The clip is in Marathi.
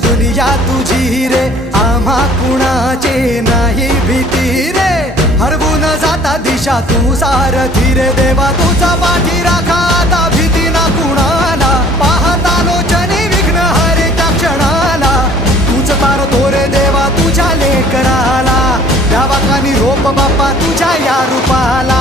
दुनिया तुझी रे आम्हा कुणाचे नाही भीती रे हरवून जाता दिशा तू सारथी रे देवा तुझा पाठी राखा आता भीती ना कुणाला पाहता लोचनी विघ्न हरे त्या क्षणाला तूच तारतो रे देवा तुझ्या लेकराला द्यावा कानी रोप बाप्पा तुझ्या या रूपाला